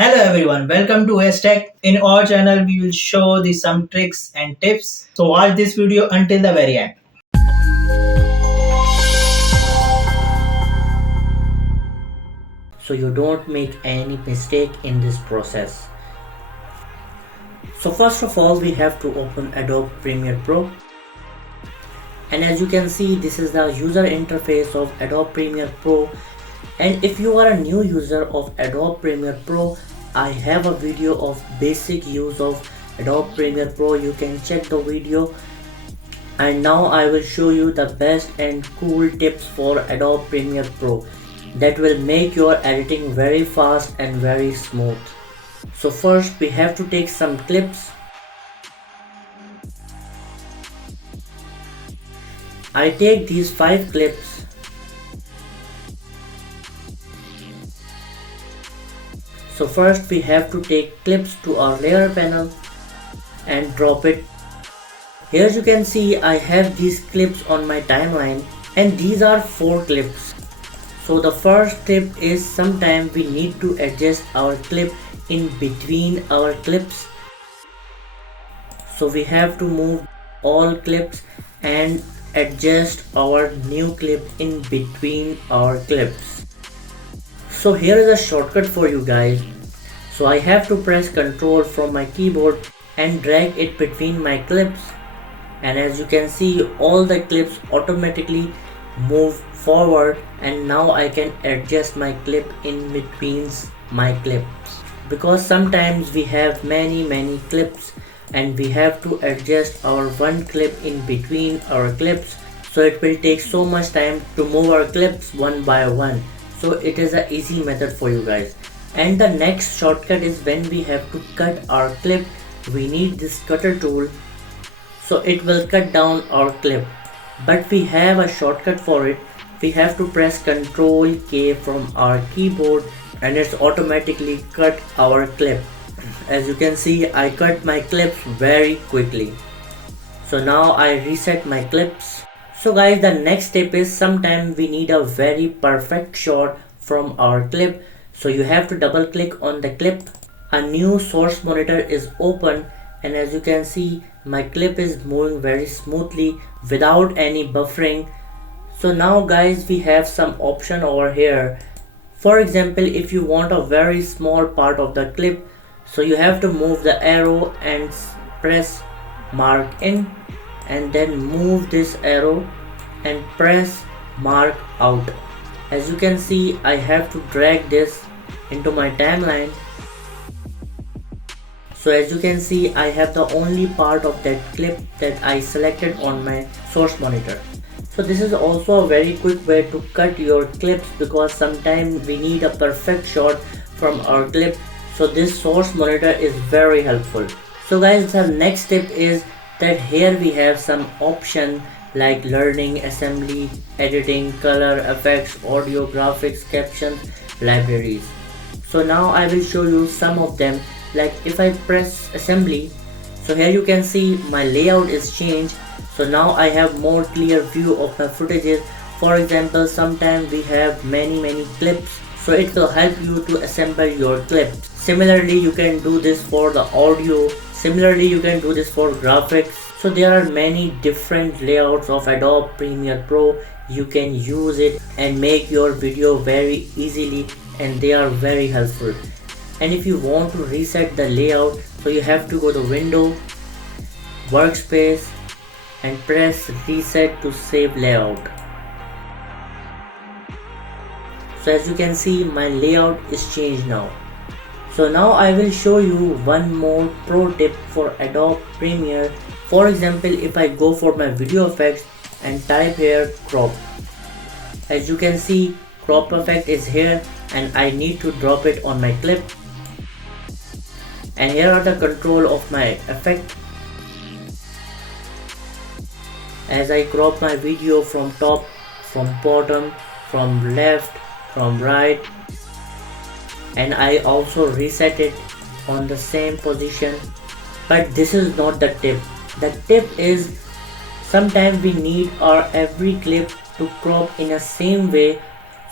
Hello everyone, welcome to ASTECH. In our channel, we will show some tricks and tips. So watch this video until the very end. So you don't make any mistake in this process. So first of all, we have to open Adobe Premiere Pro. And as you can see, this is the user interface of Adobe Premiere Pro. And if you are a new user of Adobe Premiere Pro, I have a video of basic use of Adobe Premiere Pro. You can check the video. And now I will show you the best and cool tips for Adobe Premiere Pro that will make your editing very fast and very smooth. So first we have to take some clips. I take these 5 clips. So first we have to take clips to our layer panel and drop it. Here you can see I have these clips on my timeline, and these are 4 clips. So the first tip is sometimes we need to adjust our clip in between our clips. So we have to move all clips and adjust our new clip in between our clips. So here is a shortcut for you guys. So I have to press ctrl from my keyboard and drag it between my clips, and as you can see all the clips automatically move forward, and now I can adjust my clip in between my clips, because sometimes we have many clips and we have to adjust our one clip in between our clips, so it will take so much time to move our clips one by one. So it is an easy method for you guys. And the next shortcut is when we have to cut our clip, we need this cutter tool, so it will cut down our clip, but we have a shortcut for it. We have to press ctrl K from our keyboard and it's automatically cut our clip. As you can see, I cut my clips very quickly. So now I reset my clips. So guys, the next step is sometimes we need a very perfect shot from our clip. So you have to double click on the clip. A new source monitor is open, and as you can see my clip is moving very smoothly without any buffering. So now guys, we have some option over here. For example, if you want a very small part of the clip, so you have to move the arrow and press mark in, and then move this arrow and press mark out. As you can see, I have to drag this into my timeline. So as you can see, I have the only part of that clip that I selected on my source monitor. So this is also a very quick way to cut your clips, because sometimes we need a perfect shot from our clip. So this source monitor is very helpful. So guys, the next tip is that here we have some option like learning, assembly, editing, color, effects, audio, graphics, captions, libraries. So now I will show you some of them. Like if I press assembly, so here you can see my layout is changed. So now I have more clear view of my footages. For example, sometimes we have many clips, so it will help you to assemble your clips. Similarly, you can do this for the audio. Similarly, you can do this for graphics. So there are many different layouts of Adobe Premiere Pro. You can use it and make your video very easily, and they are very helpful. And if you want to reset the layout, so you have to go to window, workspace, and press reset to save layout. So as you can see, my layout is changed now. So now I will show you one more pro tip for Adobe Premiere. For example, if I go for my video effects and type here crop, as you can see crop effect is here, and I need to drop it on my clip. And here are the control of my effect. As I crop my video from top, from bottom, from left, from right, and I also reset it on the same position. But this is not the tip. The tip is sometimes we need our every clip to crop in a same way,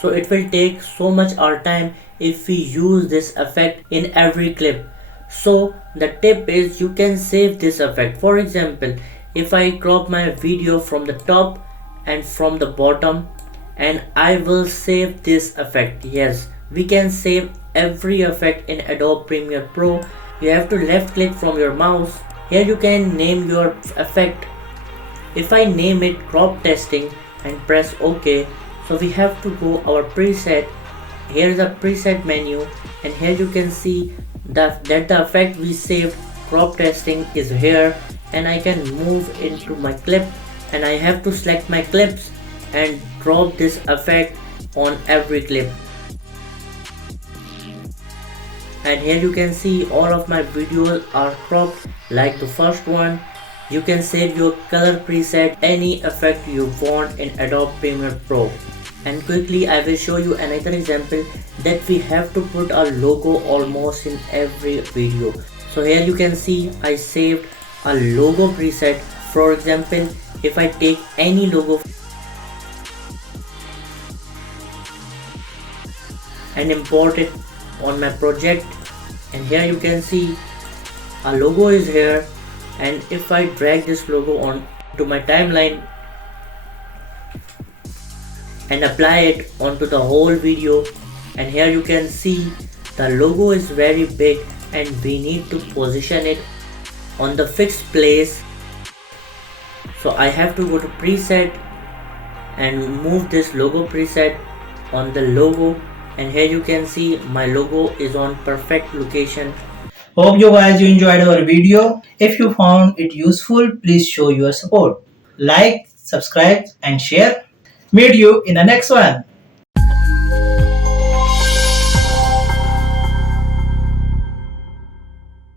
so it will take so much our time if we use this effect in every clip. So the tip is you can save this effect. For example, if I crop my video from the top and from the bottom, and I will save this effect. Yes, we can save every effect in Adobe Premiere Pro. You have to left click from your mouse. Here you can name your effect. If I name it crop testing and press OK, so we have to go our preset. Here is a preset menu, and here you can see that the effect we saved, crop testing, is here, and I can move into my clip, and I have to select my clips and drop this effect on every clip. And here you can see all of my videos are cropped like the first one. You can save your color preset, any effect you want in Adobe Premiere Pro. And quickly I will show you another example that we have to put a logo almost in every video. So here you can see I saved a logo preset. For example, if I take any logo and import it on my project, and here you can see a logo is here, and if I drag this logo on to my timeline and apply it onto the whole video, and here you can see the logo is very big and we need to position it on the fixed place. So I have to go to preset and move this logo preset on the logo, and here you can see my logo is on perfect location. Hope you guys enjoyed our video. If you found it useful, please show your support. Like, subscribe and share. Meet you in the next one.